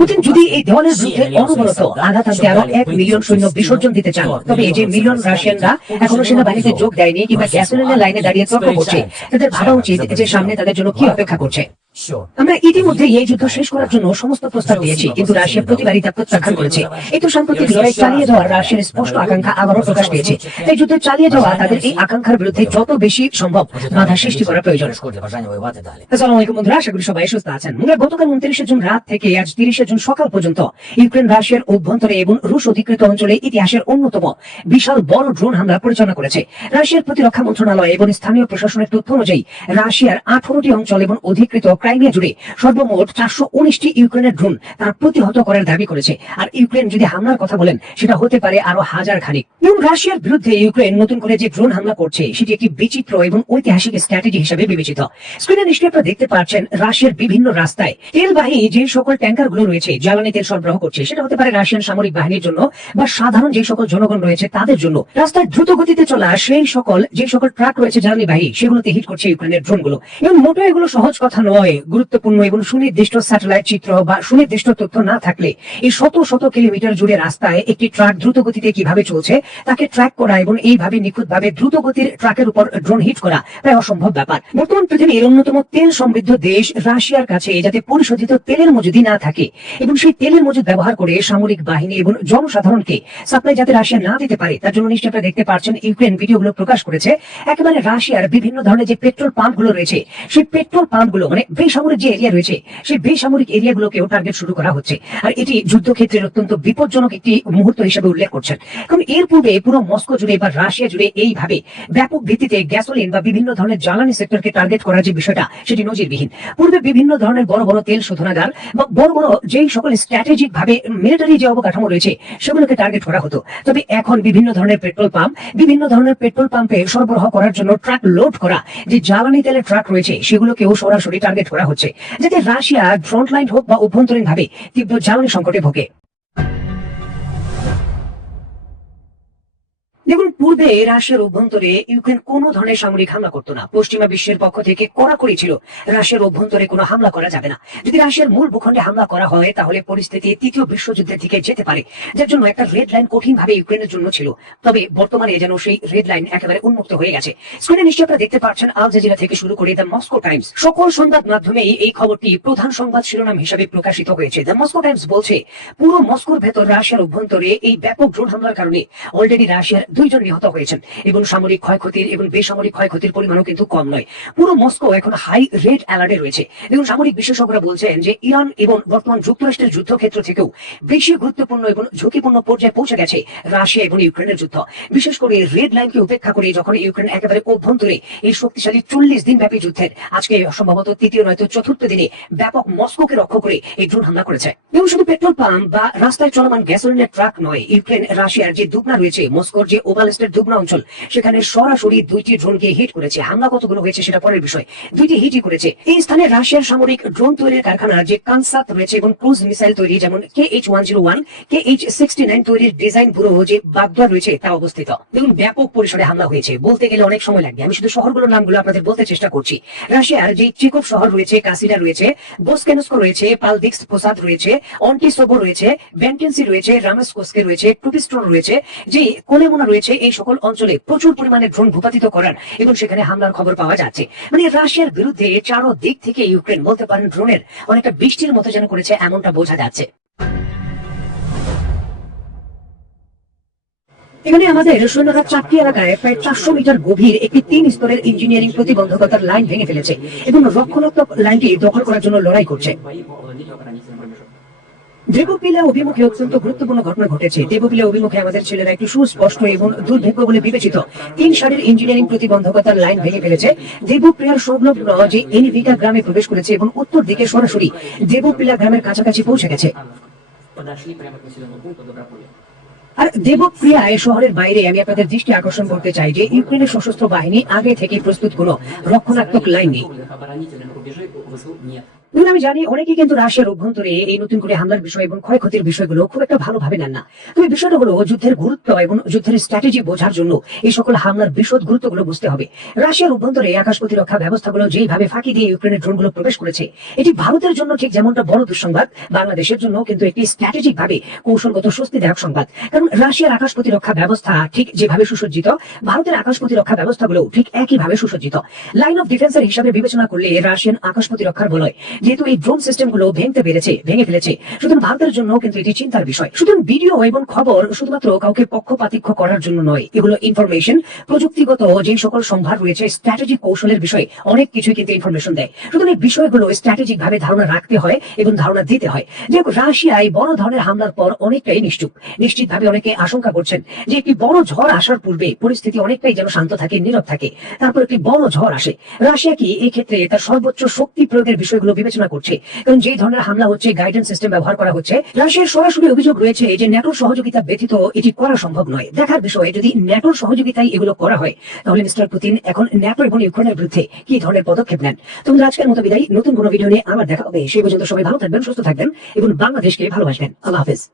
Putin যদি এই দেওয়ালের বিরুদ্ধে অনবরত আঘাত আনতে আরো 1 মিলিয়ন সৈন্য বিসর্জন দিতে চান, তবে এই যে মিলিয়ন রাশিয়ানরা এখনো সেনাবাহিনীতে যোগ দেয়নি কিংবা গ্যাসোলিনের লাইনে দাঁড়িয়ে তর্ক করছে, তাদের ভাবা উচিত যে সামনে তাদের জন্য কি অপেক্ষা করছে। আমরা ইতিমধ্যে এই যুদ্ধ শেষ করার জন্য সমস্ত প্রস্তাব দিয়েছি, কিন্তু রাশিয়া প্রতিবারই তা প্রত্যাখ্যান করেছে। এই তো সাম্প্রতিক লড়াই চালিয়ে যাওয়ার রাশিয়ার স্পষ্ট আকাঙ্ক্ষা আবারও প্রকাশ পেয়েছে। তাই যুদ্ধ চালিয়ে যাওয়া তাদের এই আকাঙ্ক্ষার বিরুদ্ধে যত বেশি সম্ভব বাধা সৃষ্টি করা প্রয়োজন। আসসালামু আলাইকুম বন্ধুরা, আশা করি সবাই সুস্থ আছেন। গতকাল 29 জুন রাত থেকে আজ 30 জুন সকাল পর্যন্ত ইউক্রেন রাশিয়ার অভ্যন্তরে এবং রুশ অধিকৃত অঞ্চলে ইতিহাসের অন্যতম বিশাল বড় ড্রোন হামলা পরিচালনা করেছে। রাশিয়ার প্রতিরক্ষা মন্ত্রণালয় এবং স্থানীয় প্রশাসনের তথ্য অনুযায়ী রাশিয়ার 18টি অঞ্চল এবং অধিকৃত ক্রাইমিয়া জুড়ে সর্বমোট 419টি ইউক্রেনের ড্রোন তারা প্রতিহত করার দাবি করেছে। আর ইউক্রেন যদি হামলার কথা বলেন, সেটা হতে পারে আরো হাজার খানিক। এবং রাশিয়ার বিরুদ্ধে ইউক্রেন নতুন করে যে ড্রোন হামলা করছে, সেটি একটি বিচিত্র এবং ঐতিহাসিক স্ট্র্যাটেজি হিসেবে বিবেচিত। স্ক্রিনে নিশ্চয়ই আপনারা দেখতে পাচ্ছেন, রাশিয়ার বিভিন্ন রাস্তায় তেলবাহী যে সকল ট্যাঙ্কার গুলো রয়েছে জ্বালানি তেল সরবরাহ করছে, সেটা হতে পারে রাশিয়ান সামরিক বাহিনীর জন্য বা সাধারণ যে সকল জনগণ রয়েছে তাদের জন্য। রাস্তায় দ্রুত গতিতে চলা সেই সকল যে সকল ট্রাক রয়েছে জ্বালানি বাহী, সেগুলোতে হিট করছে ইউক্রেনের ড্রোন গুলো। এবং মোটো এগুলো সহজ কথা নয়, গুরুত্বপূর্ণ এবং সুনির্দিষ্ট স্যাটেলাইট চিত্র বা সুনির্দিষ্ট তথ্য না থাকলে এই শত শত কিলোমিটার জুড়ে রাস্তায় একটি ট্রাক দ্রুত গতিতে কিভাবে চলছে তাকে ট্র্যাক করা এবং এইভাবে নিখুঁতভাবে দ্রুত গতির ট্রাকের উপর ড্রোন হিট করা প্রায় অসম্ভব ব্যাপার। বর্তমান পৃথিবীর অন্যতম তেল সমৃদ্ধ দেশ রাশিয়ার কাছে যাতে পরিশোধিত তেলের মজুদি না থাকে এবং সেই তেলের মজুদ ব্যবহার করে সামরিক বাহিনী এবং জনসাধারণকে সাপ্লাই যাতে রাশিয়া না দিতে পারে, তার জন্য নিশ্চয়ই আপনারা দেখতে পাচ্ছেন ইউক্রেন ভিডিওগুলো প্রকাশ করেছে। একেবারে রাশিয়ার বিভিন্ন ধরনের যে পেট্রোল পাম্প গুলো রয়েছে, সেই পেট্রোল পাম্প গুলো মানে বেসামরিক যে এরিয়া রয়েছে, সেই বেসামরিক এরিয়াগুলোকেও টার্গেট শুরু করা হচ্ছে। আর এটি যুদ্ধক্ষেত্রের অত্যন্ত বিপজ্জনক একটি মুহূর্ত হিসেবে উল্লেখ করছেন। কারণ এর পূর্বে পুরো মস্কো জুড়ে বা রাশিয়া জুড়ে এইভাবে ব্যাপক ভিত্তিতে গ্যাসোলিন বা বিভিন্ন ধরনের জ্বালানি সেক্টরকে টার্গেট করার যে বিষয়টা, সেটি নজিরবিহীন। পূর্বে বিভিন্ন ধরনের বড় বড় তেল শোধনাগার বা বড় বড় যেই সকল স্ট্র্যাটেজিক ভাবে মিলিটারি যে অবকাঠামো রয়েছে, সেগুলোকে টার্গেট করা হতো। তবে এখন বিভিন্ন ধরনের পেট্রোল পাম্পে সরবরাহ করার জন্য ট্রাক লোড করা যে জ্বালানি তেলের ট্রাক রয়েছে, সেগুলোকেও সরাসরি টার্গেট করা হচ্ছে, যাতে রাশিয়া ফ্রন্টলাইন হোক বা অভ্যন্তরীণ ভাবে তীব্র জ্বালানি সংকটে ভোগে। দেখুন, পূর্বে রাশিয়ার অভ্যন্তরে ইউক্রেন কোন ধরনের সামরিক হামলা করতো না। পশ্চিমা বিশ্বের পক্ষ থেকে কড়াকড়ি ছিল, রাশিয়ার অভ্যন্তরে কোনো হামলা করা যাবে না। যদি রাশিয়ার মূল ভূখণ্ডে হামলা করা হয়, তাহলে পরিস্থিতি তৃতীয় বিশ্বযুদ্ধের দিকে যেতে পারে, যার জন্য একটা রেড লাইন কঠিন ভাবে ইউক্রেনের জন্য ছিল। তবে বর্তমানে যেন সেই রেড লাইন একেবারে উন্মুক্ত হয়ে গেছে। স্ক্রিনে নিশ্চয়ই আপনারা দেখতে পাচ্ছেন, আল জাজিরা থেকে শুরু করে দ্য মস্কো টাইমস, সকল সংবাদ মাধ্যমেই এই খবরটি প্রধান সংবাদ শিরোনাম হিসেবে প্রকাশিত হয়েছে। দ্য মস্কো টাইমস বলছে, পুরো মস্কোর ভেতর রাশিয়ার অভ্যন্তরে এই ব্যাপক ড্রোন হামলার কারণে অলরেডি রাশিয়ার 2 জন নিহত হয়েছেন এবং সামরিক ক্ষয়ক্ষতির এবং বেসামরিক ক্ষয়ক্ষতির পরিমাণও কিন্তু কম নয়। পুরো মস্কো এখন হাই রেড অ্যালার্টে রয়েছে। দেখুন, সামরিক বিশেষজ্ঞরা বলছেন যে ইরান এবং বর্তমান যুক্তরাষ্ট্রের যুদ্ধক্ষেত্র থেকেও বেশি গুরুত্বপূর্ণ এবং ঝুঁকিপূর্ণ পর্যায়ে পৌঁছে গেছে রাশিয়া এবং ইউক্রেনের যুদ্ধ। বিশেষ করে রেড লাইনকে উপেক্ষা করে যখন ইউক্রেন একেবারে অভ্যন্তরে এই শক্তিশালী 40 দিন ব্যাপী যুদ্ধের আজকে সম্ভবত তৃতীয় নয়তো চতুর্থ দিনে ব্যাপক মস্কোকে রক্ষা করে এই ড্রোন হামলা করেছে। এবং শুধু পেট্রোল পাম্প বা রাস্তায় চলমান গ্যাসোলিনের ট্রাক নয়, ইউক্রেন রাশিয়ার যে দুবনা রয়েছে, মস্কোর যে ওভালস্টের দুবনা অঞ্চল, সেখানে সরাসরি 2টি ড্রোনকে হিট করেছে। হামলা কতগুলো হয়েছে সেটা পরের বিষয়, 2টি হিটই করেছে। এই স্থানে রাশিয়ার সামরিক ড্রোন তৈরির কারখানা যে কানসাত রয়েছে এবং ক্রুজ মিসাইল তৈরি যেমন KH-101, KH-69 তৈরির ডিজাইন ব্যুরো যে বাগদা রয়েছে তা অবস্থিত। দেখুন, ব্যাপক পরিসরে হামলা হয়েছে, বলতে গেলে অনেক সময় লাগবে। আমি শুধু শহরগুলোর নামগুলো আপনাদের বলতে চেষ্টা করছি। রাশিয়ার যে চেকভ শহর রয়েছে, কাসিডা রয়েছে, বোস্কেনস্কো রয়েছে, পালদিক্স পোসাদ রয়েছে, অন্টিসোভো রয়েছে, বেন্টেন্সি রয়েছে, রামেস্কোস্কে রয়েছে, টুপিস্ট্রন রয়েছে, যে কোলেমোনা রয়েছে, এই সকল অঞ্চলে প্রচুর পরিমাণে ড্রোন ভূপাতিত করার এবং সেখানে হামলার খবর পাওয়া যাচ্ছে। মানে রাশিয়ার বিরুদ্ধে চারো দিক থেকে ইউক্রেন বলতে পারেন ড্রোনের অনেকটা বৃষ্টির মতো যেন করেছে, এমনটা বোঝা যাচ্ছে। এখানে আমাদের সৈন্যরা 4টি এলাকায় প্রায় 400 মিটার গভীর একটি 3 স্তরের ইঞ্জিনিয়ারিং প্রতিবন্ধকতার লাইন ভেঙে ফেলেছে এবং রক্ষণাত্মক লাইনটি দখল করার জন্য লড়াই করছে। দেবপিলা অভিমুখে অত্যন্ত গুরুত্বপূর্ণ ঘটনা ঘটেছে। দেবপিলা অভিমুখে আমাদের ছেলেরা একটি সুস্পষ্ট এবং দুর্ভাগ্য বলে বিবেচিত 3 সারির ইঞ্জিনিয়ারিং প্রতিবন্ধকতার লাইন ভেঙে ফেলেছে। দেবপ্রিয়ার সংলগ্ন যে এনিভিকা গ্রামে প্রবেশ করেছে এবং উত্তর দিকে সরাসরি দেবপিলা গ্রামের কাছাকাছি পৌঁছে গেছে। আর দেবপ্রিয়া শহরের বাইরে আমি আপনাদের দৃষ্টি আকর্ষণ করতে চাই যে ইউক্রেনের সশস্ত্র বাহিনী আগে থেকে প্রস্তুত কোনো রক্ষণাত্মক লাইন নেই। দেখুন, আমি জানি অনেকেই কিন্তু রাশিয়ার অভ্যন্তরে এই নতুন করে হামলার বিষয় এবং ক্ষয়ক্ষতির বিষয়গুলো খুব একটা ভালোভাবে নেন না। তবে বিষয়টা হলো যুদ্ধের গুরুত্ব এবং যুদ্ধের স্ট্র্যাটেজি বোঝার জন্য এই সকল হামলার বিশদ গুরুত্বগুলো বুঝতে হবে। রাশিয়ার অভ্যন্তরে আকাশ প্রতিরক্ষা ব্যবস্থাগুলো যেইভাবে ফাঁকি দিয়ে ইউক্রেনের ড্রোনগুলো প্রবেশ করেছে, এটি ভারতের জন্য ঠিক যেমনটা বড় দুঃসংবাদ, বাংলাদেশের জন্য কিন্তু একটি স্ট্র্যাটেজিক ভাবে কৌশলগত স্বস্তিদায়ক সংবাদ। কারণ রাশিয়ার আকাশ প্রতিরক্ষা ব্যবস্থা ঠিক যেভাবে সুসজ্জিত, ভারতের আকাশ প্রতিরক্ষা ব্যবস্থাগুলো ঠিক একইভাবে সুসজ্জিত। লাইন অফ ডিফেন্সের হিসাবে বিবেচনা করলে রাশিয়ান আকাশ প্রতিরক্ষার বলয় যেহেতু এই ড্রোন সিস্টেম গুলো ভেঙে ফেলেছে, সুতরাং ভারতের জন্য কিন্তু এটি চিন্তার বিষয়। সুতরাং ভিডিও এবং খবর শুধুমাত্র কাউকে পক্ষপাতিত্ব করার জন্য নয়, এগুলো ইনফরমেশন, প্রযুক্তিগত যে সকল সম্ভার রয়েছে, স্ট্র্যাটেজিক কৌশলের বিষয়ে অনেক কিছুই কিন্তু ইনফরমেশন দেয়। সুতরাং এই বিষয়গুলো স্ট্র্যাটেজিক ভাবে ধারণা রাখতে হয় এবং ধারণা দিতে হয়। যে রাশিয়ায় বড় ধরনের হামলার পর অনেকটাই নিশ্চিত ভাবে অনেকে আশঙ্কা করছেন যে একটি বড় ঝড় আসার পূর্বে পরিস্থিতি অনেকটাই যেন শান্ত থাকে, নীরব থাকে, তারপর একটি বড় ঝড় আসে। রাশিয়া কি এই ক্ষেত্রে তার সর্বোচ্চ শক্তি প্রয়োগের বিষয়গুলো বিবেচনা করছে? কারণ যে ধরনের হামলা হচ্ছে, গাইডেন্স সিস্টেম ব্যবহার করা হচ্ছে, রাশিয়ার সরাসরি অভিযোগ রয়েছে যে ন্যাটোর সহযোগিতা ব্যতীত এটি করা সম্ভব নয়। দেখার বিষয়, যদি ন্যাটোর সহযোগিতায় এগুলো করা হয়, তাহলে মিস্টার পুতিন এখন ন্যাটো এবং ইউক্রেনের বিরুদ্ধে কি ধরনের পদক্ষেপ নেন। তোমরা আজকের মতো বিদায়, নতুন কোনো ভিডিও নিয়ে আবার দেখা হবে। সেই পর্যন্ত সবাই ভালো থাকবেন, সুস্থ থাকবেন এবং বাংলাদেশকে ভালোবাসবেন। আল্লাহ হাফেজ।